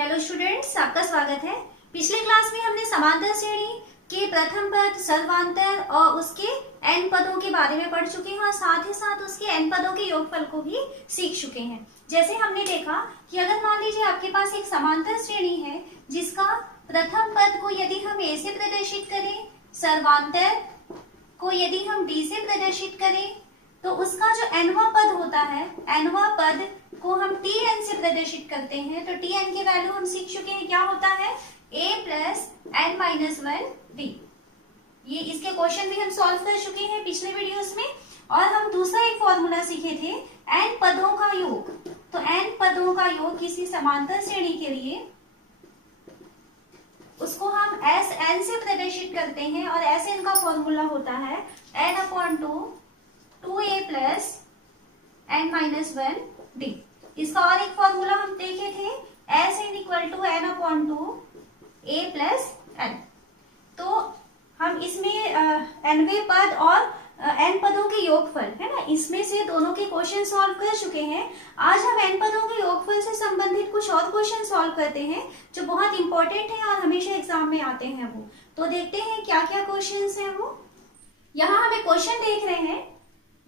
Hello students, आपका स्वागत है। पिछले क्लास में हमने समांतर श्रेणी के प्रथम पद, सर्वांतर और उसके n पदों के बारे में पढ़ चुके हैं और साथ ही साथ उसके n पदों के योगफल को भी सीख चुके हैं। जैसे हमने देखा कि अगर मान लीजिए आपके पास एक समांतर श्रेणी है जिसका प्रथम पद को यदि हम a से प्रदर्शित करें, सर्वांतर को यदि हम d से प्रदर्शित करें, तो उसका जो nवां पद होता है, nवां पद को हम tn से प्रदर्शित करते हैं। तो tn की वैल्यू हम सीख चुके हैं, क्या होता है a plus n minus 1 d। ये इसके क्वेश्चन भी हम सॉल्व कर चुके हैं पिछले वीडियोस में। और हम दूसरा एक फॉर्मूला सीखे थे n पदों का योग। तो n पदों का योग किसी समांतर श्रेणी के लिए उसको हम Sn से प्रदर्शित करते हैं और Sn का फॉर्मूला होता है n/2 2a plus n minus 1 d। इसका और एक फॉर्मूला हम देखे थे Sn = n/2 a plus n। तो हम इसमें nवें पद और n पदों के योगफल है ना, इसमें से दोनों के क्वेश्चन सॉल्व कर चुके हैं। आज हम n पदों के योगफल से संबंधित कुछ और क्वेश्चन सॉल्व करते हैं जो बहुत इंपॉर्टेंट है और हमेशा एग्जाम में आते हैं। वो तो देखते हैं क्या क्या क्वेश्चंस हैं। वो यहाँ हमें क्वेश्चन देख रहे हैं,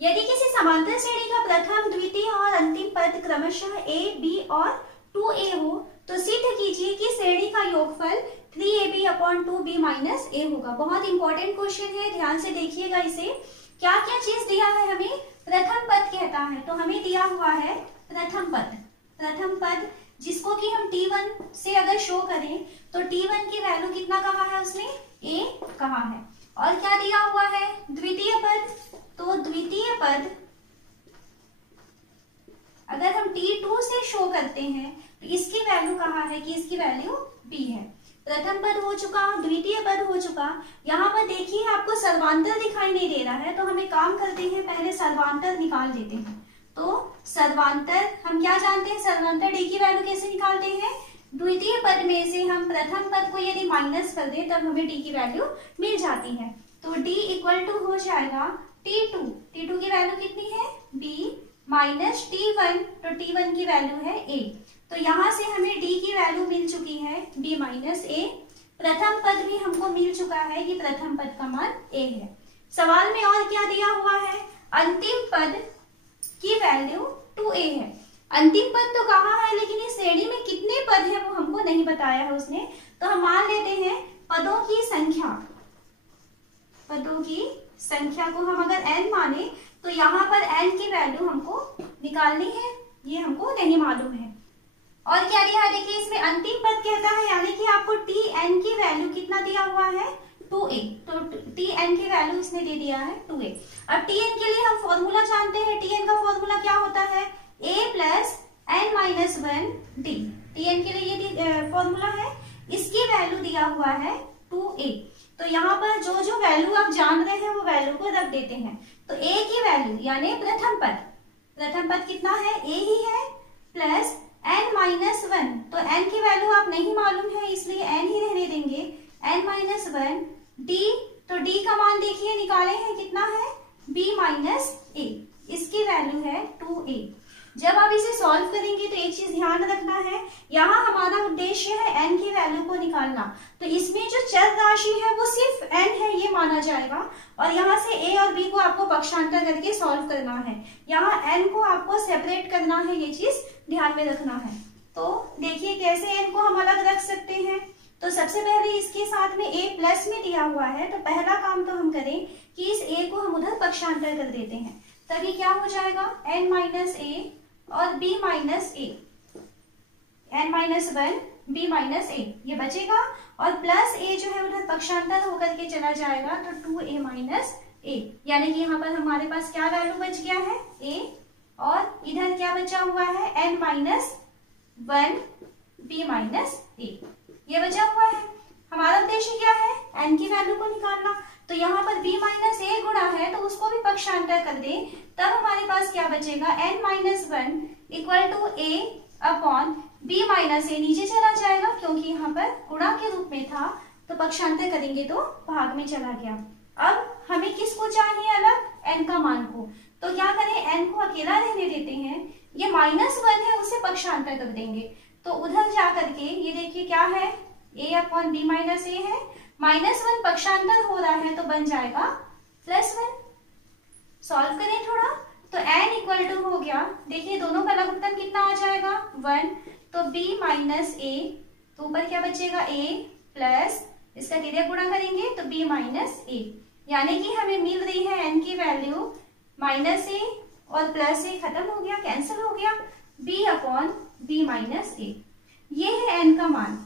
यदि किसी समांतर श्रेणी का प्रथम, द्वितीय और अंतिम पद क्रमशः a, b और 2a हो तो सिद्ध कीजिए कि श्रेणी का योगफल 3ab/2b माइनस a होगा। बहुत इंपॉर्टेंट क्वेश्चन है, ध्यान से देखिएगा इसे। क्या क्या चीज दिया है हमें? प्रथम पद कहता है, तो हमें दिया हुआ है प्रथम पद। प्रथम पद जिसको कि हम t1 से अगर शो करें तो t1 की वैल्यू कितना कहा है उसने? a कहा है। और क्या दिया हुआ है? द्वितीय पद। तो द्वितीय पद अगर हम t2 से शो करते हैं तो इसकी वैल्यू कहा है कि इसकी वैल्यू b है। प्रथम पद हो चुका, द्वितीय पद हो चुका। यहाँ पर देखिए आपको सर्वांतर दिखाई नहीं दे रहा है, तो हमें काम करते हैं, पहले सर्वांतर निकाल देते हैं। तो सर्वांतर हम क्या जानते हैं? सर्वांतर d की वैल्यू कैसे निकालते हैं? द्वितीय पद में से हम प्रथम पद को यदि माइनस कर दें तब हमें d की वैल्यू मिल जाती है। तो d = हो जाएगा t2। t2 की वैल्यू कितनी है? b minus t1। तो t1 की वैल्यू है a। तो यहाँ से हमें d की वैल्यू मिल चुकी है b माइनस a। प्रथम पद भी हमको मिल चुका है कि प्रथम पद का मान a है। सवाल में और क्या दिया हुआ है? अंतिम पद की वैल्यू 2a है। अंतिम पद तो कहाँ है, लेकिन इस श्रेणी में कितने पद है वो हमको नहीं बताया है उसने। तो हम मान लेते हैं पदों की संख्या। पदों की संख्या को हम अगर n माने तो यहाँ पर n की वैल्यू हमको निकालनी है, ये हमको नहीं मालूम है। और क्या दिया है देखिए, इसमें अंतिम पद कहता है यानी कि आपको tn की वैल्यू कितना दिया हुआ है? 2a। तो tn की वैल्यू इसने दे दिया है 2a। अब tn के लिए हम फॉर्मूला जानते हैं। tn का फॉर्मूला क्या होता है? a plus n minus 1 d। tn के लिए ये फॉर्मूला है, इसकी वैल्यू दिया हुआ है 2a। तो यहाँ पर जो जो वैल्यू आप जान रहे हैं वो वैल्यू को रख देते हैं। तो a की वैल्यू यानी प्रथम पद कितना है? a ही है प्लस n माइनस 1। तो n की वैल्यू आप नहीं मालूम है इसलिए n ही रहने देंगे, n माइनस 1 d। तो d का मान देखिए निकाले हैं, कितना है? b minus a। इसकी वैल्यू है 2a। जब आप इसे सॉल्व करेंगे तो एक चीज ध्यान रखना है, यहाँ हमारा उद्देश्य है n की वैल्यू को निकालना। तो इसमें जो चर राशि है वो सिर्फ n है ये माना जाएगा और यहाँ से a और b को आपको पक्षांतर करके सॉल्व करना है। यहाँ n को आपको सेपरेट करना है, ये चीज ध्यान में रखना है। तो देखिए कैसे n को हम अलग रख सकते हैं। तो सबसे पहले इसके साथ में a प्लस में दिया हुआ है, तो पहला काम तो हम करें कि इस a को हम उधर पक्षांतर कर देते हैं। तभी क्या हो जाएगा? n माइनस a और b minus a, n minus 1 b minus a ये बचेगा और प्लस a जो है उधर पक्षांतर होकर के चला जाएगा तो 2a माइनस a। यानी कि यहाँ पर हमारे पास क्या वैल्यू बच गया है? a। और इधर क्या बचा हुआ है? n minus 1 b minus a ये बचा हुआ है। हमारा उद्देश्य क्या है? n की वैल्यू को निकालना। तो यहाँ पर b माइनस a गुणा है तो उसको भी पक्षांतर कर दे, तब हमारे पास क्या बचेगा? n minus 1 = a/b minus a नीचे चला जाएगा क्योंकि यहाँ पर गुणा के रूप में था, तो पक्षांतर करेंगे तो भाग में चला गया। अब हमें किसको चाहिए अलग? n का मान को। तो क्या करें? n को अकेला रहने देते हैं, ये -1 है उसे पक्षांतर कर देंगे। तो उधर जा करके ये देखिए क्या है, a अपॉन बी माइनस ए है, -1 पक्षांतर हो रहा है तो बन जाएगा +1। सॉल्व करें थोड़ा, तो n इक्वल टू हो गया, देखिए दोनों का लघुत्तम कितना आ जाएगा 1, तो b माइनस ए, तो ऊपर क्या बचेगा a प्लस इसका तिर्यक गुणा करेंगे तो b माइनस ए, यानी कि हमें मिल रही है n की वैल्यू -a और +a खत्म हो गया, कैंसिल हो गया, b अपॉन b माइनस ए। ये है n का मान।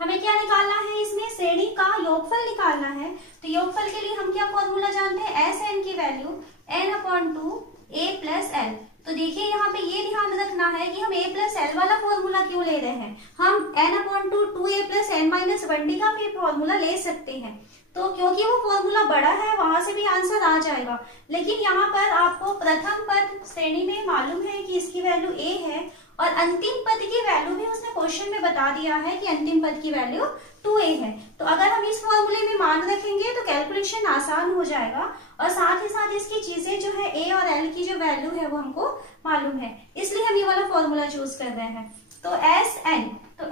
हमें क्या निकालना है, इसमें श्रेणी का योगफल निकालना है। तो योगफल के लिए हम क्या फॉर्मूला जानते हैं, एस एन की value n upon 2 a plus L. तो देखिए यहाँ पे ये ध्यान रखना है कि हम a प्लस एल वाला फॉर्मूला क्यों ले रहे हैं, हम n upon 2 2a plus n minus 1d का भी फॉर्मूला ले सकते हैं। तो क्योंकि वो फॉर्मूला बड़ा है वहां से भी आंसर आ जाएगा, लेकिन यहाँ पर आपको प्रथम पद श्रेणी में मालूम है कि इसकी वैल्यू a है और अंतिम पद की वैल्यू भी उसने क्वेश्चन में बता दिया है कि अंतिम पद की वैल्यू 2a है। तो अगर हम इस फॉर्मूले में मान रखेंगे तो कैलकुलेशन आसान हो जाएगा और साथ ही साथ इसकी चीजें जो है a और l की जो वैल्यू है वो हमको मालूम है, इसलिए हम ये वाला फॉर्मूला चूज कर रहे हैं। तो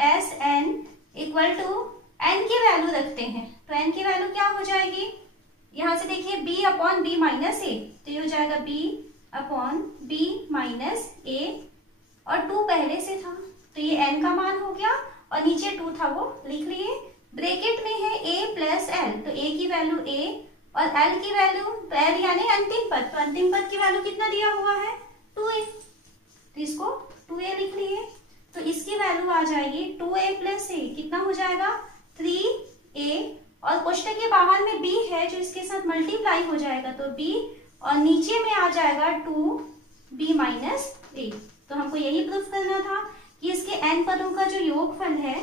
S N equal to n की वैल्यू रखते हैं, तो n की वैल्यू क्या हो जाएगी, यहाँ से देखिए b अपॉन बी माइनस ए, तो ये हो जाएगा b अपॉन बी माइनस ए और 2 पहले से था तो ये n का मान हो गया और नीचे 2 था वो लिख लिए। ब्रैकेट में है a प्लस एल, तो a की वैल्यू a और l की वैल्यू, तो l यानी अंतिम पद, तो अंतिम पद की वैल्यू कितना दिया हुआ है 2a, तो इसको 2a लिख लिए। तो इसकी वैल्यू आ जाएगी 2a प्लस a, कितना हो जाएगा 3a और कोष्टक के बाहर में b है जो इसके साथ मल्टीप्लाई हो जाएगा तो b और नीचे में आ जाएगा 2b माइनस a। तो हमको यही प्रूफ करना था कि इसके n पदों का जो योगफल है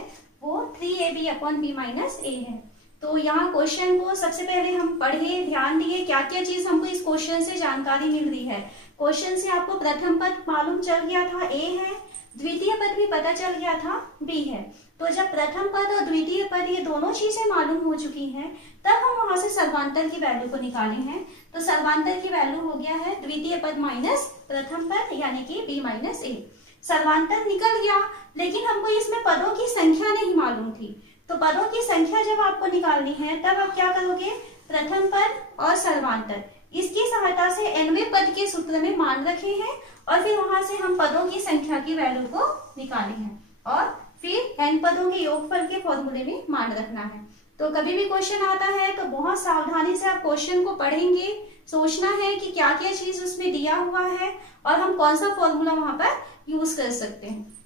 वो 3ab upon b minus a है। तो यहाँ क्वेश्चन को सबसे पहले हम पढ़े, ध्यान दिए क्या क्या चीज हमको इस क्वेश्चन से जानकारी मिल रही है। क्वेश्चन से आपको प्रथम पद मालूम चल गया था a है, द्वितीय पद भी पता चल गया था b है। तो जब प्रथम पद और द्वितीय पद ये दोनों चीजें मालूम हो चुकी हैं तब हम वहां से सर्वांतर की वैल्यू को निकाले हैं। तो सर्वांतर की वैल्यू हो गया है द्वितीय पद माइनस प्रथम पद यानी कि b माइनस ए। सर्वांतर निकल गया, लेकिन हमको इसमें पदों की संख्या नहीं मालूम थी। तो पदों की संख्या जब आपको निकालनी है तब आप क्या करोगे, प्रथम पद और सर्वांतर इसकी सहायता से nवें पद के सूत्र में मान रखे हैं और फिर वहां से हम पदों की संख्या की वैल्यू को निकाले हैं और फिर n पदों के योगफल के फॉर्मूले में मान रखना है। तो कभी भी क्वेश्चन आता है तो बहुत सावधानी से आप क्वेश्चन को पढ़ेंगे, सोचना है कि क्या क्या चीज उसमें दिया हुआ है और हम कौन सा फॉर्मूला वहां पर यूज कर सकते हैं।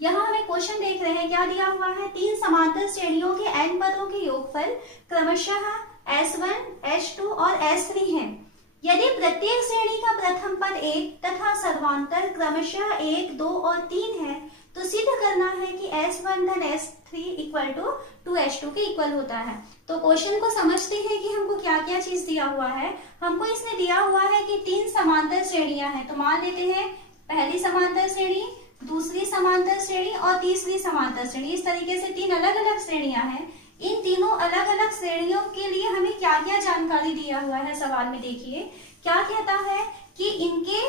यहाँ हमें क्वेश्चन देख रहे हैं, क्या दिया हुआ है, 3 समांतर श्रेणियों के n पदों के योगफल क्रमशः S1, S2 और S3 हैं। यदि प्रत्येक श्रेणी का प्रथम पद 1 तथा सर्वांतर क्रमशः 1, 2 और 3 है तो सिद्ध करना है कि S1 धन S3 इक्वल टू 2S2 के इक्वल होता है। तो क्वेश्चन को समझते हैं कि हमको क्या क्या चीज दिया हुआ है। हमको इसमें दिया हुआ है कि 3 समांतर श्रेणियां हैं, तो मान लेते हैं पहली समांतर श्रेणी, दूसरी समांतर श्रेणी और तीसरी समांतर श्रेणी। इस तरीके से 3 अलग अलग श्रेणियां हैं। इन तीनों अलग अलग श्रेणियों के लिए हमें क्या क्या जानकारी दिया हुआ है सवाल में। देखिए क्या कहता है कि इनके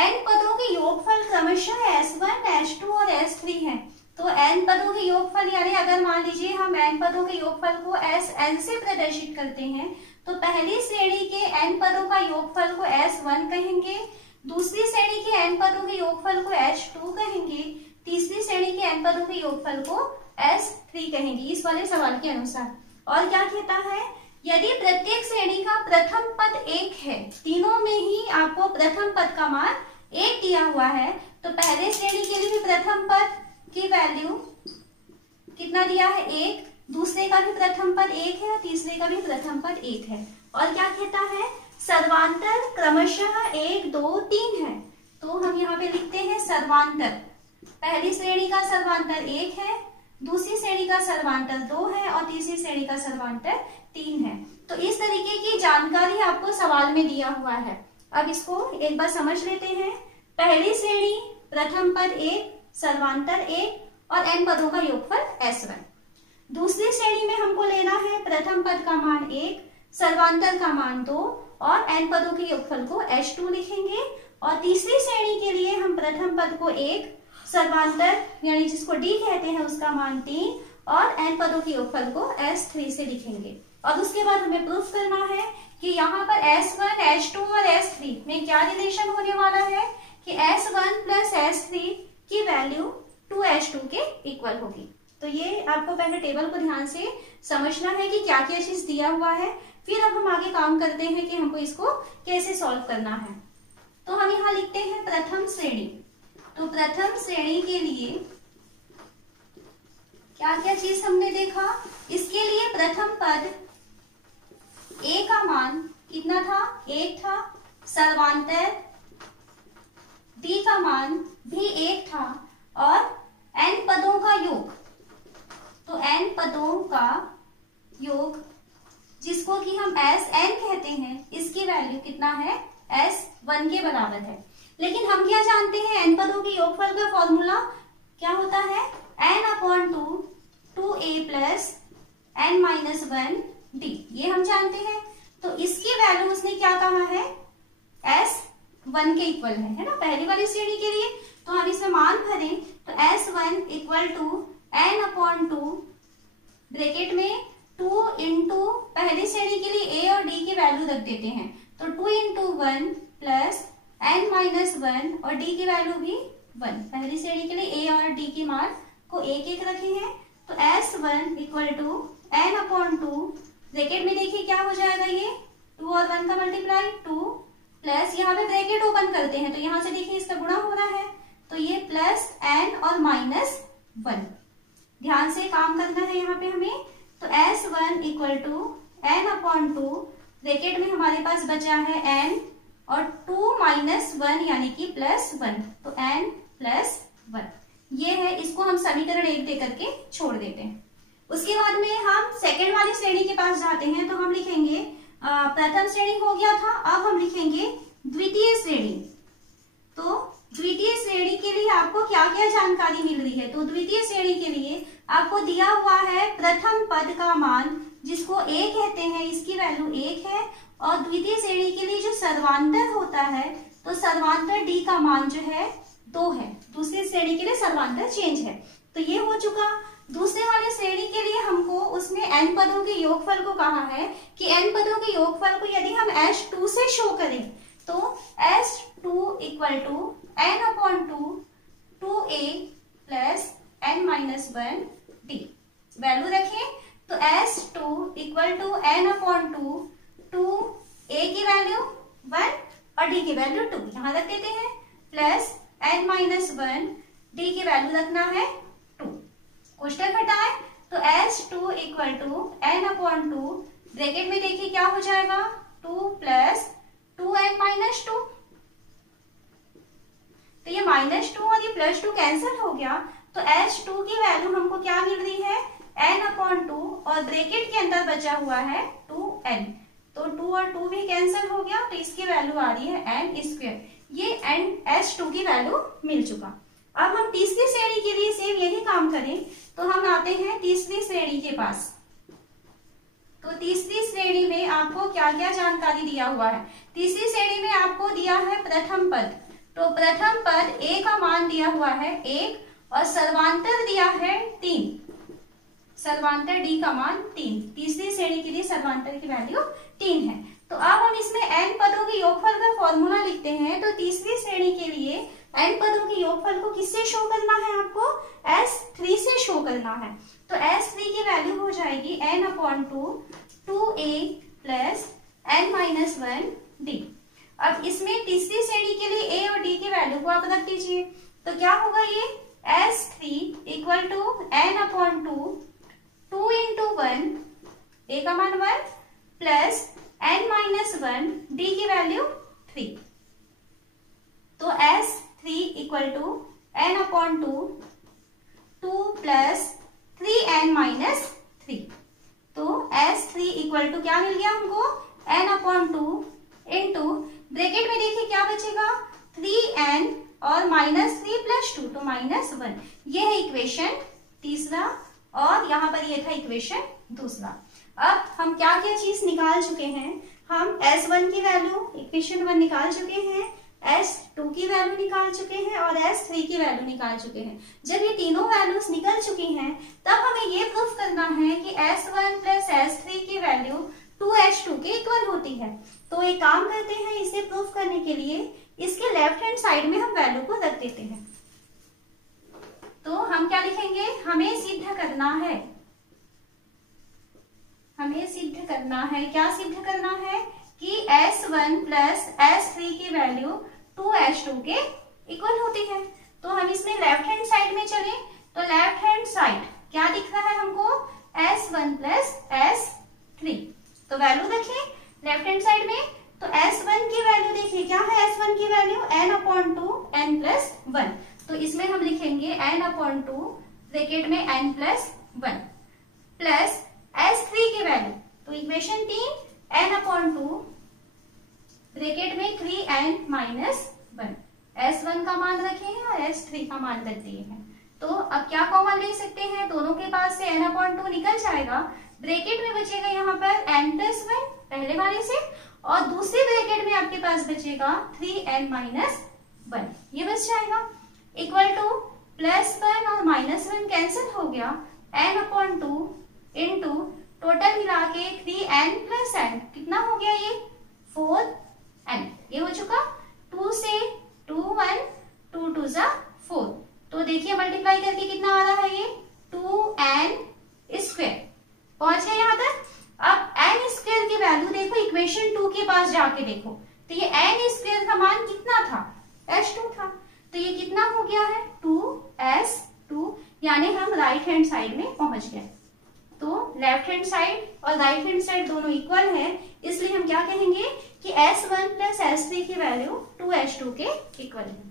n पदों के योगफल क्रमशः S1, S2 और S3 हैं। तो n पदों के योगफल यानी अगर मान लीजिए हम n पदों के योगफल को Sn से प्रदर्शित करते हैं तो पहली श्रेणी के n पदों का योगफल को S1 कहेंगे, दूसरी श्रेणी के n पदों के योगफल को S2 कहेंगे, तीसरी श्रेणी के n पदों के योगफल को S3 कहेंगे, इस वाले सवाल के अनुसार। और क्या कहता है, यदि प्रत्येक श्रेणी का प्रथम पद 1 है, तीनों में ही आपको प्रथम पद का मान 1 दिया हुआ है, तो पहले श्रेणी के लिए भी प्रथम पद की वैल्यू कितना दिया है 1, दूसरे का भी प्रथम पद 1 है और तीसरे का भी प्रथम पद 1 है। और क्या कहता है, सर्वांतर क्रमशः 1, 2, 3 है। तो हम यहाँ पे लिखते हैं सर्वांतर, पहली श्रेणी का सर्वांतर 1 है, दूसरी श्रेणी का सर्वांतर 2 है और तीसरी श्रेणी का सर्वांतर 3 है। तो इस तरीके की जानकारी आपको सवाल में दिया हुआ है। अब इसको एक बार समझ लेते हैं। पहली श्रेणी प्रथम पद 1, सर्वांतर 1 और n पदों का योगफल S1। दूसरी श्रेणी में हमको लेना है प्रथम पद का मान 1, सर्वांतर का मान 2 और n पदों के योगफल को S2 लिखेंगे। और तीसरी श्रेणी के लिए हम प्रथम पद को 1, सर्वांतर यानी जिसको डी कहते हैं उसका मान 3 और n पदों के योगफल को S3 से लिखेंगे। और उसके बाद हमें प्रूफ करना है कि यहाँ पर S1, S2 और S3 में क्या रिलेशन होने वाला है कि S1 प्लस S3 की वैल्यू 2S2 के इक्वल होगी। तो ये आपको पहले टेबल को ध्यान से समझना है कि क्या क्या चीज दिया हुआ है, फिर अब हम आगे काम करते हैं कि हमको इसको कैसे सॉल्व करना है। तो हम यहाँ लिखते हैं प्रथम श्रेणी। तो प्रथम श्रेणी के लिए क्या क्या चीज हमने देखा, इसके लिए प्रथम पद a का मान कितना था, 1 था, सर्वांतर d का मान भी 1 था और n पदों का योग, तो n पदों का योग जिसको कि हम Sn कहते हैं, इसकी वैल्यू कितना है, S1 के बराबर है। लेकिन हम क्या जानते हैं, n पदों के योगफल का फॉर्मूला क्या होता है, n/2 2a प्लस n-1d, ये हम जानते हैं। तो इसकी वैल्यू उसने क्या कहा है, S1 के इक्वल है ना, पहली वाली श्रेणी के लिए। तो हम इसमें मान भरें तो S1 equal to n/2 bracket में 2 इंटू पहली श्रेणी के लिए a और d की वैल्यू रख देते हैं, तो 2 इंटू 1 प्लस n-1 और d की वैल्यू भी 1। पहली श्रेणी के लिए a और d की मान को एक एक रखे हैं, तो S1 equal to n/2 bracket में देखिए क्या हो जाएगा, ये 2 और 1 का मल्टीप्लाई 2 प्लस यहाँ पे ब्रैकेट ओपन करते हैं तो यहाँ से देखिए इसका गुणा हो रहा है, तो ये प्लस n और -1। ध्यान से काम करना है यहाँ पे हमें। तो S1 equal to n/2 bracket में हमारे पास बचा है n और 2 - 1 यानी कि +1, तो n + 1 ये है। इसको हम समीकरण 1 दे करके छोड़ देते हैं। उसके बाद में हम सेकेंड वाली श्रेणी के पास जाते हैं, तो हम लिखेंगे प्रथम श्रेणी हो गया था, अब हम लिखेंगे द्वितीय श्रेणी। तो द्वितीय श्रेणी के लिए आपको क्या क्या जानकारी मिल रही है, तो द्वितीय श्रेणी के लिए आपको दिया हुआ है प्रथम पद का मान जिसको a कहते हैं, इसकी वैल्यू 1 है। और द्वितीय श्रेणी के लिए जो सर्वांतर होता है, तो सर्वांतर d का मान जो है 2 है। दूसरी श्रेणी के लिए सर्वांतर चेंज है, तो ये हो चुका। दूसरे वाले श्रेणी के लिए हमको उसमें n पदों के योगफल को कहा है कि n पदों के योगफल को यदि हम S2 से शो करें तो S2 equal to n/2 2a plus n-1d value रखें, तो S2 equal to n/2 2a की वैल्यू 1 और d की वैल्यू 2 यहाँ रख देते हैं, प्लस n-1d की वैल्यू रखना है 2। कोष्टक हटाए तो S2 equal to n/2 bracket में देखिए क्या हो जाएगा, 2 प्लस 2n-2, तो ये -2 और ये +2 कैंसिल हो गया, तो S2 की वैल्यू हमको क्या मिल रही है, n/2 और ब्रैकेट के अंदर बचा हुआ है 2n, तो 2 और 2 भी कैंसिल हो गया, तो इसकी वैल्यू आ रही है n²। ये S2 की वैल्यू मिल चुका। अब हम तीसरी श्रेणी के लिए सेम यही काम करें, तो हम आते हैं तीसरी श्रेणी के पास। तो तीसरी श्रेणी में आपको क्या क्या जानकारी दिया हुआ है, तीसरी श्रेणी में आपको दिया है प्रथम पद। तो प्रथम पद a का मान दिया हुआ है 1 और सर्वांतर दिया है 3, सर्वांतर d का मान 3। तीसरी श्रेणी के लिए सर्वांतर की वैल्यू 3 है। तो अब हम इसमें n पदों के योगफल का फॉर्मूला लिखते हैं। तो तीसरी श्रेणी के लिए n पदों के योगफल को किससे शो करना है, आपको S3 से शो करना है। तो S3 की वैल्यू हो जाएगी n/2 2a प्लस n-1d। अब इसमें तीसरी श्रेणी के लिए a और d की वैल्यू को आप रख दीजिए, तो क्या होगा, ये S3 equal to n/2 2 into 1 a का मान 1 प्लस n-1 d की वैल्यू 3। तो S3 equal to n/2 2 plus 3n-3, तो S3 इक्वल टू क्या मिल गया हमको, n/2 इंटू ब्रैकेट में देखिए क्या बचेगा, 3n और -3 + 2 तो -1। ये है इक्वेशन तीसरा और यहाँ पर ये था इक्वेशन दूसरा। अब हम क्या क्या चीज निकाल चुके हैं, हम S1 की वैल्यू इक्वेशन 1 निकाल चुके हैं, S2 की वैल्यू निकाल चुके हैं और S3 की वैल्यू निकाल चुके हैं। जब ये तीनों वैल्यूज निकल चुकी हैं तब हमें ये प्रूफ करना है कि S1 प्लस S3 की वैल्यू 2H2 के इक्वल होती है। तो एक काम करते हैं, इसे प्रूफ करने के लिए इसके लेफ्ट हैंड साइड में हम वैल्यू को रख देते हैं। तो हम क्या लिखेंगे, हमें सिद्ध करना है, हमें सिद्ध करना है, क्या सिद्ध करना है कि S1 प्लस S3 की वैल्यू 2H2 के इक्वल होती है। तो हम इसमें लेफ्ट हैंड साइड में चले तो लेफ्ट हैंड साइड क्या दिख रहा है हमको, S1 प्लस S3। तो वैल्यू देखिए लेफ्ट हैंड साइड में, तो S1 की वैल्यू देखिए क्या है, S1 की वैल्यू n/2 n प्लस 1। तो इसमें हम लिखेंगे n/2 ब्रैकेट में n प्लस 1 प्लस S3 की वैल्यू, तो इक्वेशन 3 n/2 ब्रैकेट में 3n माइनस 1। S1 का मान रखे हैं और S3 का मान रख दिए हैं। तो अब क्या कॉमन ले सकते हैं, दोनों के पास से n/2 निकल जाएगा, ब्रैकेट में बचेगा यहाँ पर n प्लस 1 पहले वाले से, और दूसरे ब्रैकेट में आपके पास बचेगा 3n माइनस 1, ये बच जाएगा। इक्वल टू +1 और -1 कैंसिल हो गया, n/2 इंटू टोटल मिला के 3n प्लस n कितना हो गया, ये 4n, ये हो चुका। 2 से 2 1 2 2 जा 4। तो देखिए मल्टीप्लाई करके कितना आ रहा है, ये 2n स्क्वायर। पहुंच गए यहाँ तक। अब n स्क्वायर की वैल्यू देखो, इक्वेशन 2 के पास जाके देखो, तो ये n स्क्वायर का मान कितना था, H2 था। तो ये कितना हो गया है, 2S2, यानी हम राइट हैंड साइड में पहुंच गए। तो लेफ्ट हैंड साइड और राइट हैंड साइड दोनों इक्वल है, इसलिए हम क्या कहेंगे कि S1 प्लस S3 की वैल्यू 2H2 के इक्वल है।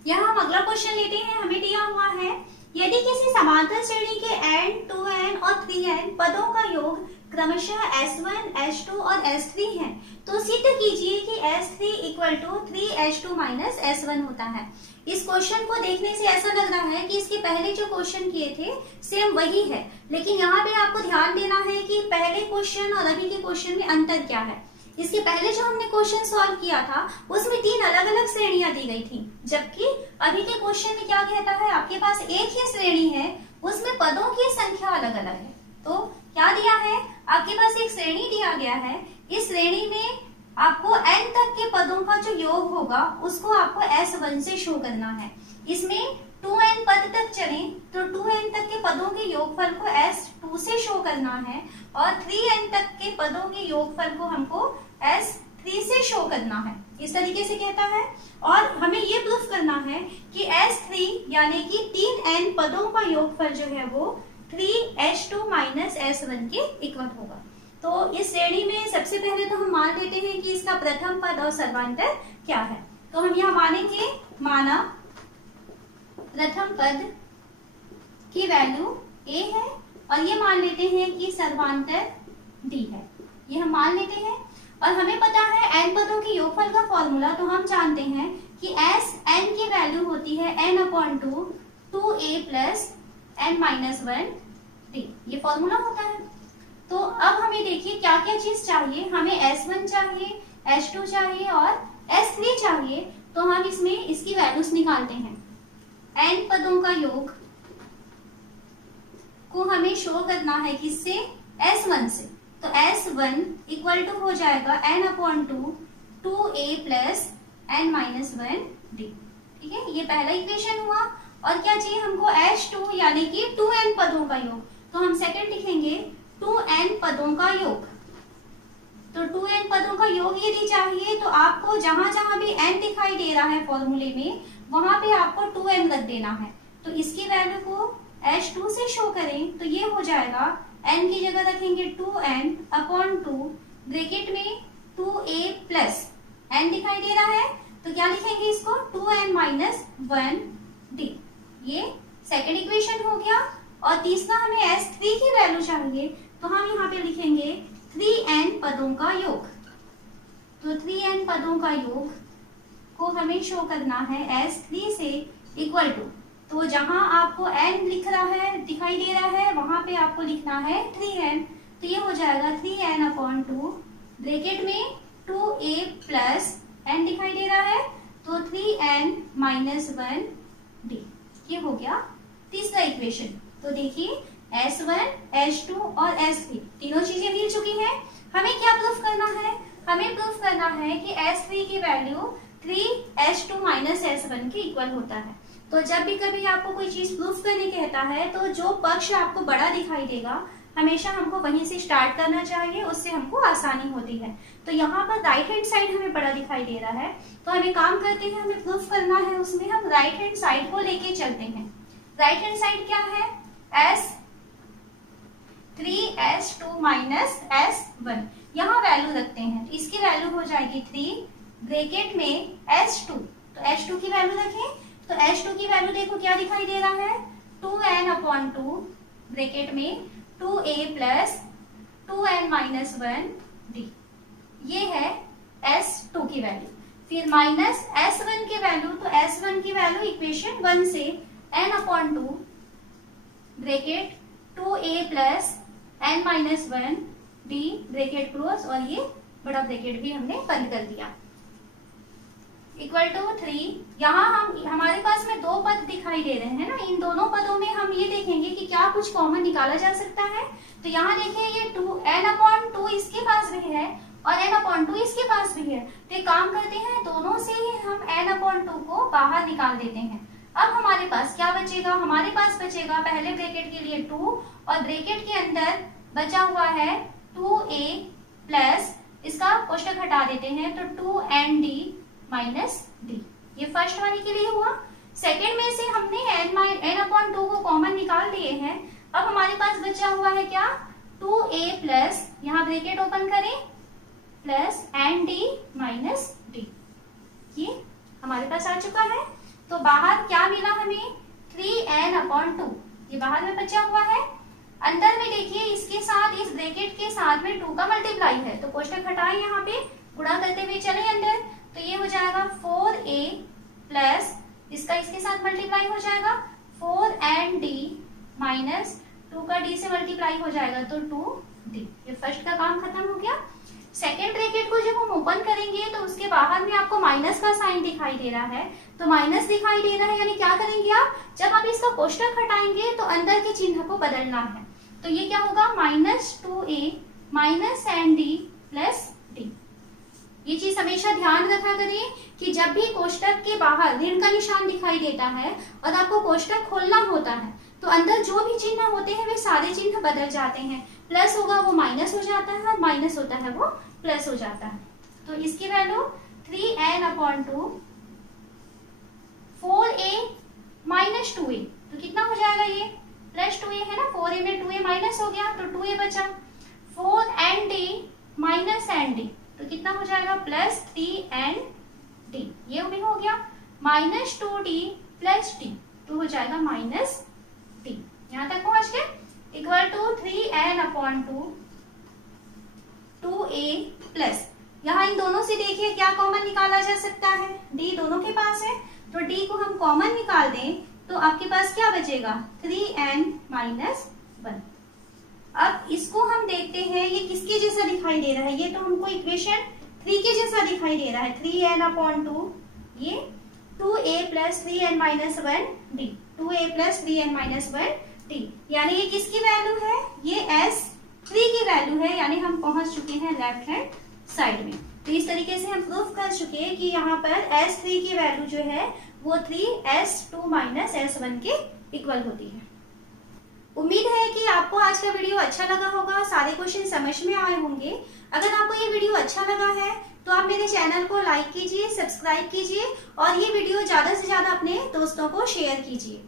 यहाँ हम अगला क्वेश्चन लेते हैं, हमें दिया हुआ है यदि किसी समांतर श्रेणी के n, 2n और 3n पदों का योग क्रमशः S1, H2 और S3 है, तो सिद्ध कीजिए कि S3 equal to 3H2 minus S1 होता है। इस क्वेश्चन को देखने से ऐसा लग रहा है कि इसके पहले जो क्वेश्चन किए थे सेम वही है, लेकिन यहाँ पे आपको ध्यान देना है कि पहले क्वेश्चन और अभी के क्वेश्चन में अंतर क्या है। इसके पहले जो हमने क्वेश्चन सॉल्व किया था उसमें 3 अलग अलग श्रेणियां दी गई थी, जबकि अभी के क्वेश्चन में क्या कहता है, आपके पास एक ही श्रेणी है, उसमें पदों की संख्या अलग अलग है। तो क्या दिया है, आपके पास एक श्रेणी दिया गया है, इस श्रेणी में आपको n तक के पदों का जो योग होगा उसको आपको S1 से शो करना है। इसमें 2n पद तक चले तो 2n तक के पदों के योगफल को S2 से शो करना है, और 3n तक के पदों के योगफल को हमको S3 से शो करना है, इस तरीके से कहता है। और हमें ये प्रूफ करना है कि S3 यानी कि 3n पदों का योगफल जो है वो 3H2 माइनस S1 के इक्वल होगा। तो इस श्रेणी में सबसे पहले तो हम मान लेते हैं कि इसका प्रथम पद और सर्वांतर क्या है। तो हम यहाँ मानेंगे, माना प्रथम पद की वैल्यू a है और ये मान लेते हैं कि सर्वांतर d है, ये हम मान लेते हैं। और हमें पता है n पदों के योगफल का फॉर्मूला, तो हम जानते हैं कि Sn की वैल्यू होती है n/2 2a plus n minus 1d, ये फॉर्मूला होता है। तो अब हमें देखिए क्या क्या चीज चाहिए, हमें S1 चाहिए, H2 चाहिए और S3 चाहिए। तो हम इसमें इसकी वैल्यूज निकालते हैं। n पदों का योग को हमें शो करना है किससे, S1 से। तो S1 इक्वल टू हो जाएगा n/2 2a plus n minus 1d, ठीक है, ये पहला इक्वेशन हुआ। और क्या चाहिए हमको, H2 यानी कि 2n पदों का योग। तो हम सेकंड लिखेंगे 2n पदों का योग। तो 2n पदों का योग यदि चाहिए तो आपको जहां जहां भी n दिखाई दे रहा है फॉर्मूले में वहां पे आपको 2n रख देना है। तो इसकी वैल्यू को H2 से शो करें तो ये हो जाएगा, n की जगह रखेंगे 2n/2 ब्रैकेट में 2a प्लस n दिखाई दे रहा है, तो क्या लिखेंगे इसको 2n माइनस 1d, ये सेकेंड इक्वेशन हो गया। और तीसरा हमें S3 की वैल्यू चाहिए, तो हम यहाँ पे लिखेंगे 3n पदों का योग। तो 3n पदों का योग को हमें शो करना है S3 से इक्वल टू, तो जहां आपको n लिख रहा है दिखाई दे रहा है वहां पे आपको लिखना है 3n। तो ये हो जाएगा 3n/2 ब्रैकेट में 2a प्लस n दिखाई दे रहा है -1 d। ये हो गया तीसरा इक्वेशन। तो देखिए S1, H2 और S3 तीनों चीजें मिल चुकी हैं। हमें क्या प्रूफ करना है? हमें प्रूफ करना है कि S3 की वैल्यू 3H2 माइनस S1 के इक्वल होता है। तो जब भी कभी आपको कोई चीज प्रूफ करने कहता है तो जो पक्ष आपको बड़ा दिखाई देगा हमेशा हमको वहीं से स्टार्ट करना चाहिए, उससे हमको आसानी होती है। तो यहाँ पर राइट हैंड साइड हमें बड़ा दिखाई दे रहा है, तो हमें काम करते हैं, हमें प्रूफ करना है, उसमें हम राइट हैंड साइड को लेके चलते हैं। राइट हैंड साइड क्या है? S3H2 माइनस S1 यहाँ वैल्यू रखते हैं। इसकी वैल्यू हो जाएगी 3 ब्रैकेट में H2, तो H2 की वैल्यू रखें। तो H2 की वैल्यू देखो क्या दिखाई दे रहा है? 2n/2 ब्रैकेट में 2a plus 2n minus 1 d। ये है S2 की वैल्यू। फिर माइनस S1 की वैल्यू, तो S1 की वैल्यू इक्वेशन 1 से n/2 bracket 2a plus n minus 1 d bracket close, और ये बड़ा ब्रैकेट भी हमने बंद कर दिया, इक्वल टू 3। यहाँ हमारे पास में दो पद दिखाई दे रहे हैं ना, इन दोनों पदों में हम ये देखेंगे कि क्या कुछ कॉमन निकाला जा सकता है। तो यहाँ देखिए ये n/2 इसके पास भी है और n/2 इसके पास भी है। तो एक काम करते हैं, दोनों से ही हम n/2 को बाहर निकाल देते हैं। अब हमारे पास क्या बचेगा? हमारे पास बचेगा पहले ब्रैकेट के लिए 2 और ब्रैकेट के अंदर बचा हुआ है 2a प्लस, इसका कोष्टक हटा देते हैं तो 2nd माइनस d। ये फर्स्ट वाले के लिए हुआ। सेकेंड में से हमने n/2 को कॉमन निकाल दिए हैं। अब हमारे पास बचा हुआ है क्या? 2a प्लस, यहाँ ब्रैकेट ओपन करें, प्लस nd माइनस d। ये हमारे पास आ चुका है। तो बाहर क्या मिला हमें? 3n/2, ये बाहर में बचा हुआ है। अंदर में देखिए इसके साथ, इस ब्रैकेट के साथ में 2 का मल्टीप्लाई है, तो कोष्टक हटाएं, यहाँ पे गुणा करते हुए चले अंदर, तो ये हो जाएगा 4a प्लस, इसका इसके साथ मल्टीप्लाई हो जाएगा 4nd माइनस 2 का d से मल्टीप्लाई हो जाएगा तो 2d। ये फर्स्ट का काम खत्म हो गया। सेकेंड ब्रैकेट को जब हम ओपन करेंगे तो उसके बाहर में आपको माइनस का साइन दिखाई दे रहा है, तो माइनस दिखाई दे रहा है, यानी क्या करेंगे आप? जब आप इसका कोष्टक हटाएंगे तो अंदर के चिन्ह को बदलना है। तो ये क्या होगा? -2a minus nd plus d। ये चीज हमेशा ध्यान रखा करिए कि जब भी कोष्टक के बाहर ऋण का निशान दिखाई देता है और आपको कोष्टक खोलना होता है तो अंदर जो भी चिन्ह होते हैं वे सारे चिन्ह बदल जाते हैं। प्लस होगा वो माइनस हो जाता है और माइनस होता है वो प्लस हो जाता है। तो इसकी value 3n/2 4a minus 2a, तो कितना हो जाएगा? ये प्लस 2a है ना, 4a में 2a माइनस हो गया तो 2a बचा। 4nd माइनस nd, तो कितना हो जाएगा? प्लस 3nd, ये भी हो गया। माइनस 2d प्लस d, तो हो जाएगा माइनस d। यहाँ तक पहुंच गए। Equal to 3n/2 2a plus, यहाँ इन दोनों से देखिए क्या कॉमन निकाला जा सकता है? d दोनों के पास है, तो d को हम कॉमन निकाल दें तो आपके पास क्या बचेगा? 3n minus 1। अब इसको हम देखते हैं, ये किसके जैसा दिखाई दे रहा है? ये तो हमको इक्वेशन 3 के जैसा दिखाई दे रहा है। 3n/2, ये 2a plus 3n minus 1d, 2a plus 3n minus 1d, यानी ये किसकी वैल्यू है? ये S3 की वैल्यू है, यानी हम पहुंच चुके हैं लेफ्ट हैंड साइड में। तो इस तरीके से हम प्रूफ कर चुके हैं कि यहाँ पर S3 की वैल्यू जो है वो 3S2 माइनस S1 के इक्वल होती है। उम्मीद है कि आपको आज का वीडियो अच्छा लगा होगा, सारे क्वेश्चन समझ में आए होंगे। अगर आपको ये वीडियो अच्छा लगा है तो आप मेरे चैनल को लाइक कीजिए, सब्सक्राइब कीजिए और ये वीडियो ज्यादा से ज्यादा अपने दोस्तों को शेयर कीजिए।